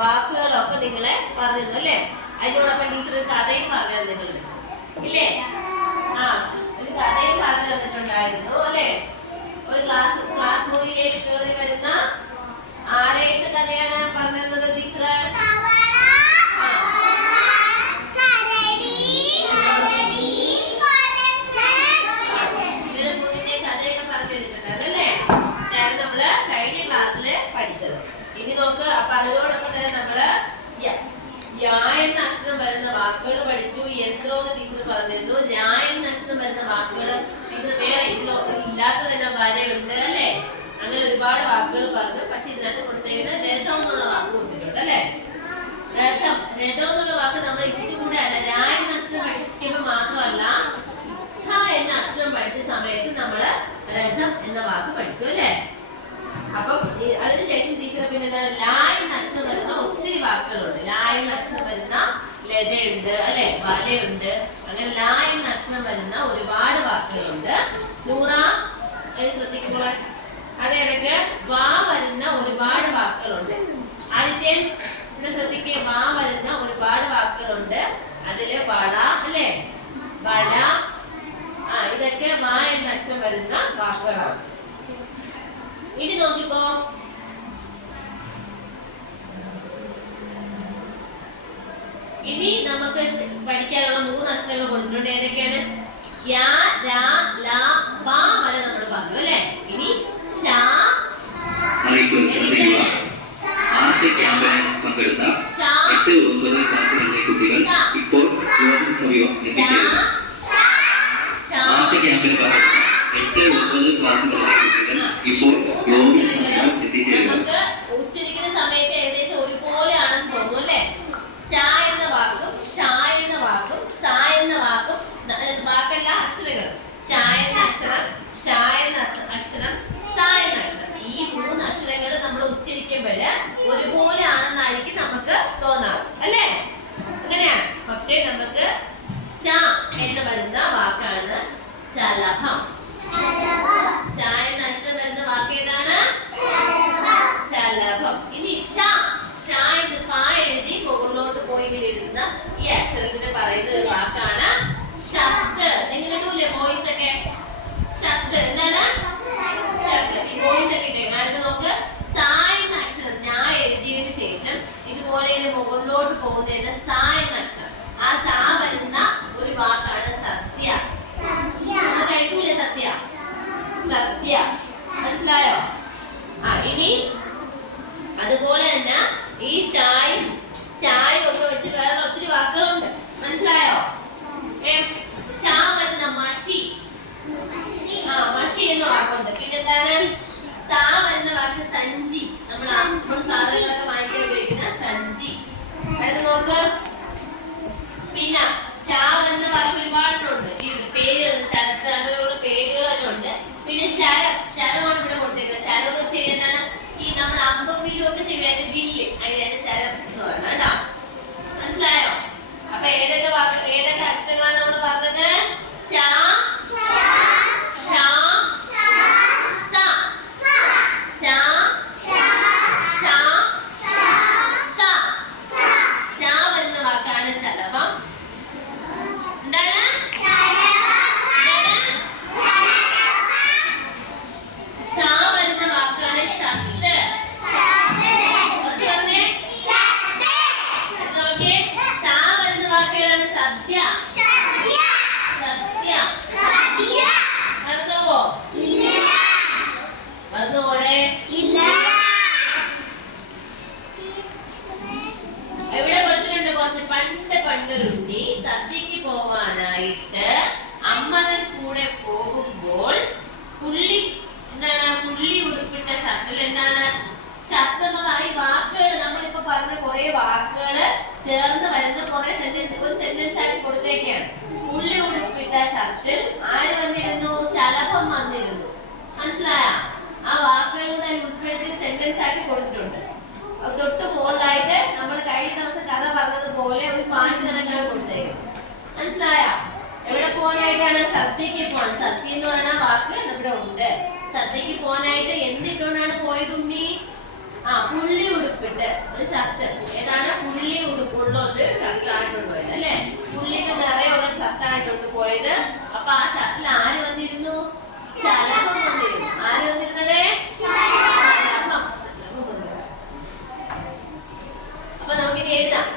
വാക്കുകളൊക്കെ നിങ്ങളെ പറഞ്ഞു തന്നു അല്ലേ? അതിനോടൊപ്പം ടീച്ചർ ഒരു കഥയും പറഞ്ഞു തന്നിട്ടുണ്ട് ഇല്ലേ? ഒരു കഥയും പറഞ്ഞു തന്നിട്ടുണ്ടായിരുന്നു അല്ലേ? ഒരു ക്ലാസ് മുറിയിലേക്ക് കയറി വരുന്ന ആരെയൊക്കെ കഥയാണ് പറഞ്ഞു തന്നത് ടീച്ചർ? ഇനി നോക്ക്. അപ്പൊ അതിനോടൊപ്പം തന്നെ നമ്മള് യാ എന്ന അക്ഷരം വരുന്ന വാക്കുകൾ പഠിച്ചു. യന്ത്രോന്ന് ടീച്ചർ പറഞ്ഞിരുന്നു. ഞാ എന്ന അക്ഷരം വരുന്ന വാക്കുകൾ ടീച്ചർ വേറെ ഇല്ലാത്ത തന്നെ വരെയുണ്ട് അല്ലെ? അങ്ങനെ ഒരുപാട് വാക്കുകൾ പറഞ്ഞു. പക്ഷെ ഇതിനകത്ത് കൊടുത്തേക്കുന്ന രഥം എന്നുള്ള വാക്ക് കൊടുത്തിട്ടുണ്ട് അല്ലെ? രഥം എന്നുള്ള വാക്ക് നമ്മൾ ഇതിന്റെ കൂടെ അല്ല, രാ എന്ന അക്ഷരം പഠിക്കുമ്പോൾ മാത്രമല്ല എന്ന അക്ഷരം പഠിച്ച സമയത്ത് നമ്മള് രഥം എന്ന വാക്ക് പഠിച്ചു അല്ലെ? അപ്പം അതിനുശേഷം ടീച്ചർ പിന്നെ എന്താണ്, ലാ എന്ന അക്ഷരം വരുന്ന ഒത്തിരി വാക്കുകളുണ്ട്. ലാ എന്ന അക്ഷരം വരുന്ന ലതയുണ്ട് അല്ലെ, വലയുണ്ട്. അങ്ങനെ ലാ എന്ന അക്ഷരം വരുന്ന ഒരുപാട് വാക്കുകളുണ്ട്. നൂറ ശ്രദ്ധിക്കുക. അതേടക്ക് വാ വരുന്ന ഒരുപാട് വാക്കുകളുണ്ട്. ആദിത്യൻ ശ്രദ്ധിക്കുക. വാ വരുന്ന ഒരുപാട് വാക്കുകളുണ്ട്. അതില് വള അല്ലെ, വല, ഇതൊക്കെ വാ എന്ന അക്ഷരം വരുന്ന വാക്കുകളാണ്. ഇനി നോക്കിക്കോ. ഇനി നമുക്ക് പഠിക്കാനുള്ള 3 അക്ഷരങ്ങൾ കൊടുത്തിട്ടുണ്ട്. ഏതൊക്കെയാണ്? യാ, രാ, ലാ, വാ വരെ നമ്മൾ പറഞ്ഞു അല്ലെ? ഇനി ഷാ. ആദ്യ ക്യാമ്പയിൻ പങ്കെടുത്ത 8, 9 ക്ലാസ്സുകളിലെ കുട്ടികൾ ഇപ്പോൾ ആദ്യ ക്യാമ്പയിൻ പങ്കെടുത്ത 8, 9 ക്ലാസ്സുകളിലെ കുട്ടികൾ ഇപ്പോൾ നമുക്ക് ഉച്ചരിക്കുന്ന സമയത്ത് ഏകദേശം ഒരുപോലെയാണെന്ന് തോന്നുന്നു അല്ലെ? ഷാ എന്ന വാക്കും ഷാ എന്ന വാക്കും സാ എന്ന വാക്കും, വാക്കല്ല അക്ഷരങ്ങൾ. ഷാ എന്ന അക്ഷരം, ഷാ എന്ന അക്ഷരം, സാ എന്ന അക്ഷരം, ഈ 3 അക്ഷരങ്ങൾ നമ്മൾ ഉച്ചരിക്കുമ്പോൾ ഒരുപോലെ ആണെന്നായിരിക്കും നമുക്ക് തോന്നാറ് അല്ലേ? അങ്ങനെയാണ്. പക്ഷേ നമുക്ക് ഷാ എന്ന് വരുന്ന വാക്കാണ് ശലഭം. ഷാ എന്ന അക്ഷരം വരുന്ന വാക്ക് ഏതാണ്? ശലഭം. ഇനി ഷാ എന്ന് പാ എഴുതി മുകളിലോട്ട് പോയി എഴുതുന്ന ഈ അക്ഷരത്തിന് പറയുന്ന ഒരു വാക്കാണ് ഷർട്ട്. നിങ്ങൾ ഇടൂലേ ബോയ്സ് ഒക്കെ? ഷർട്ട് എന്താണ്? ഷർട്ട്. ഈ ബോയ്സ് ഒക്കെ ഇട്ടേ. അടുത്ത് നോക്ക്. സാ എന്ന അക്ഷരം ഞാൻ എഴുതിയതിനു ശേഷം ഇതുപോലെ മുകളിലോട്ട് പോകുന്നതിന് സാ എന്ന അക്ഷരം, ആ സാ വരുന്ന ഒരു വാക്കാണ് സദ്യ. കഴിക്കൂലേ സദ്യ? സദ്യ. മനസ്സിലായോ? ഇനി അതുപോലെ തന്നെ ഈ ഷായും ഒക്കെ വെച്ച് വേറെ ഒത്തിരി വാക്കുകളുണ്ട്. മനസ്സിലായോ? ഷാ വരുന്ന മഷി. മഷി എന്ന വാക്കുണ്ട്. പിന്നെ എന്താണ്? സാ വരുന്ന വാക്ക് സഞ്ചി. നമ്മൾ സാധനങ്ങളൊക്കെ വാങ്ങിക്കാൻ ഉപയോഗിക്കുന്ന സഞ്ചി. അടുത്ത് നോക്ക്. പിന്നെ ഷാ വരുന്ന വാക്ക് ഒരുപാടുണ്ട്. പേരുകൾ, ശരത്ത്, അങ്ങനെയുള്ള പേരുകളൊക്കെ ഉണ്ട്. പിന്നെ ശരമാണ് ഇവിടെ കൊടുത്തേക്കുന്നത്. ശരം എന്ന് വെച്ച് കഴിഞ്ഞാൽ ഈ നമ്മൾ അമ്പം വില്ലും ഒക്കെ ചെയ്യുന്ന വില്ല്, അതിനാണ് ശരം എന്ന് പറയുന്നത് കേട്ടോ. മനസ്സിലായോ? അപ്പൊ ഏതൊക്കെ അക്ഷരങ്ങളാണ് നമ്മൾ പറഞ്ഞത്? ഷാ, ഷാ, സാ, ഷാ, ഷാ, സാ. ഷാ വരുന്ന വാക്കാണ് ശലഭം. എന്താണ്? ഷാ വരുന്ന വാക്കാണ് ഷർട്ട്. സാ വരുന്ന വാക്കാണ് സദ്യ. സദ്യ. അറിയാവോ? വന്നോടെ എവിടെ കൊടുത്തിട്ടുണ്ട്? കുറച്ച് പണ്ടൊരുണ്ണി സദ്യക്ക് പോവാനായിട്ട് അമ്മതൻ കൂടെ പോകുമ്പോൾ പുള്ളി ഉടുപ്പിട്ട ഷർട്ടിൽ എന്താണ്? ഷർട്ട് എന്നുള്ള ഈ വാക്കുകൾ നമ്മളിപ്പോ പറഞ്ഞ കുറെ വാക്കുകൾ ചേർന്ന് വരുന്ന കുറെ സെന്റൻസ് ഒരു സെന്റൻസ് ആയിട്ട് കൊടുത്തേക്കാണ്. പുള്ളി ഉടുപ്പിട്ട ഷർട്ടിൽ ആര് വന്നിരുന്നു? ശലഭം വന്നിരുന്നു. മനസ്സിലായോ? ആ വാക്കുകളുടെ ഉൾപ്പെടുത്തി സെന്റൻസ് ആക്കി കൊടുത്തിട്ടുണ്ട്. തൊട്ട് മുകളിലായിട്ട് നമ്മൾ കഴിഞ്ഞ ദിവസം കഥ പറഞ്ഞതുപോലെ ഒരു പാട്ട് കണക്കാണ് കൊടുത്തേക്കുന്നത്. മനസ്സിലായോ? എവിടെ പോകാനായിട്ടാണ്? സദ്യക്ക് പോകാൻ. സദ്യ എന്ന് പറയുന്ന വാക്ക് നമ്മുടെ ഉണ്ട്. സദ്യക്ക് പോകാനായിട്ട് എന്തിട്ടുകൊണ്ടാണ് പോയത് ഉണ്ണി? പുള്ളി ഉടുപ്പ് ഉടുപ്പിട്ട് ഒരു ഷർട്ട് ഏതാണ് പുള്ളി ഉടുപ്പുള്ള ഒരു ഷർട്ടായിട്ടുണ്ട് പോയത് അല്ലെ പുള്ളിക്ക് നിറയുള്ള ഷർട്ടായിട്ടുണ്ട് പോയത് അപ്പൊ ആ ഷർട്ടിൽ ആര് വന്നിരുന്നു ശലഭം വന്നിരുന്നു ആര് വന്നിരുന്നേ ശലഭം അപ്പൊ നമുക്കിനി എഴുതാം